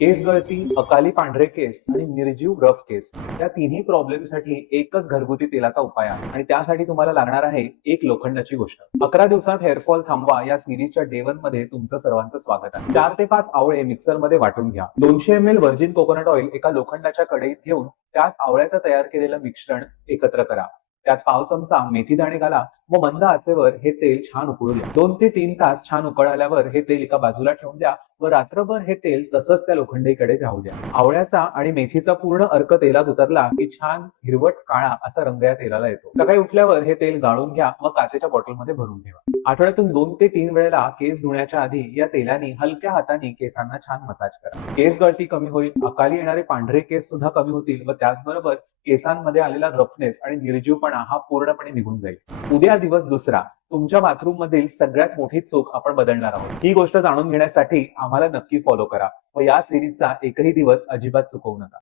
केस गळती, अकाली पांढरे केस आणि निर्जीव रफ केस या तिन्ही प्रॉब्लेमसाठी एकच घरगुती तेलाचा उपाय आहे आणि त्यासाठी तुम्हाला लागणार आहे एक लोखंडाची गोष्ट. 11 दिवसात हेअरफॉल थांबवा या सिरीजच्या डे 1 मध्ये तुमचं सर्वांचं स्वागत आहे. 4 ते 5 आवळे मिक्सरमध्ये वाटून घ्या. 200 ml व्हर्जिन कोकोनट ऑइल एका लोखंडाच्या कढईत घेऊन त्यात आवळ्याचं तयार केलेलं मिश्रण एकत्र करा. त्यात पाव चमचा मेथी दाणे घाला व मंद आचेवर हे तेल छान उकळू द्या. 2 ते 3 तास छान उकळ आल्यावर हे तेल एका बाजूला ठेवून द्या व रात्रभर हे तेल तसंच त्या लोखंडीकडे राहू द्या. आवळ्याचा आणि मेथीचा पूर्ण अर्क तेलात उतरला की छान हिरवट काळा असा रंग या तेलाला येतो. सकाळी उठल्यावर हे तेल गाळून घ्या व काचेच्या बॉटलमध्ये भरून ठेवा. आठवड्यातून 2 ते 3 वेळेला केस धुण्याच्या आधी या तेलाने हलक्या हाताने केसांना छान मसाज करा. केस गळती कमी होईल, अकाली येणारे पांढरे केस सुद्धा कमी होतील व त्याचबरोबर केसांमध्ये आलेला रफनेस आणि निर्जीवपणा हा पूर्णपणे निघून जाईल. उद्या दिवस दुसरा. तुमच्या बाथरूम मधील सगळ्यात मोठी चूक आपण बदलणार आहोत. ही गोष्ट जाणून घेण्यासाठी आम्हाला नक्की फॉलो करा व या सिरीजचा एकही दिवस अजिबात चुकवू नका.